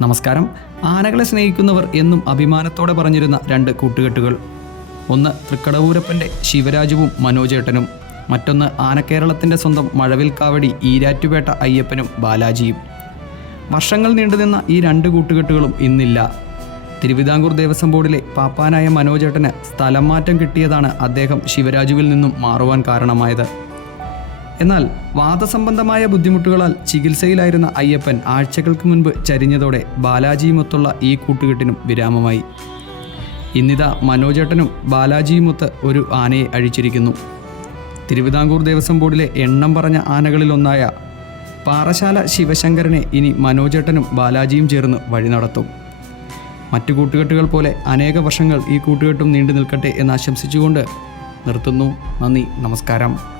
നമസ്കാരം. ആനകളെ സ്നേഹിക്കുന്നവർ എന്നും അഭിമാനത്തോടെ പറഞ്ഞിരുന്ന രണ്ട് കൂട്ടുകെട്ടുകൾ. ഒന്ന് തൃക്കടവൂരപ്പന്റെ ശിവരാജുവും മനോജേട്ടനും. മറ്റൊന്ന് ആനക്കേരളത്തിന്റെ സ്വന്തം മഴവിൽക്കാവടി ഈരാറ്റുപേട്ട അയ്യപ്പനും ബാലാജിയും. വർഷങ്ങൾ നീണ്ടുനിന്ന ഈ രണ്ട് കൂട്ടുകെട്ടുകളും ഇന്നില്ല. തിരുവിതാംകൂർ ദേവസ്വം ബോർഡിലെ പാപ്പാനായ മനോജേട്ടന് സ്ഥലം മാറ്റം കിട്ടിയതാണ് അദ്ദേഹം ശിവരാജുവിൽ നിന്നും മാറുവാൻ കാരണമായത്. എന്നാൽ വാദസംബന്ധമായ ബുദ്ധിമുട്ടുകളാൽ ചികിത്സയിലായിരുന്ന അയ്യപ്പൻ ആഴ്ചകൾക്ക് മുൻപ് ചരിഞ്ഞതോടെ ബാലാജിയുമൊത്തുള്ള ഈ കൂട്ടുകെട്ടിനും വിരാമമായി. ഇന്നിതാ മനോജേട്ടനും ബാലാജിയുമൊത്ത് ഒരു ആനയെ അഴിച്ചിരിക്കുന്നു. തിരുവിതാംകൂർ ദേവസ്വം ബോർഡിലെ എണ്ണം പറഞ്ഞ ആനകളിലൊന്നായ പാറശാല ശിവശങ്കരനെ ഇനി മനോജേട്ടനും ബാലാജിയും ചേർന്ന് വഴി നടത്തും. മറ്റു കൂട്ടുകെട്ടുകൾ പോലെ അനേക വർഷങ്ങൾ ഈ കൂട്ടുകെട്ടും നീണ്ടു നിൽക്കട്ടെ എന്ന് ആശംസിച്ചുകൊണ്ട് നിർത്തുന്നു. നന്ദി നമസ്കാരം.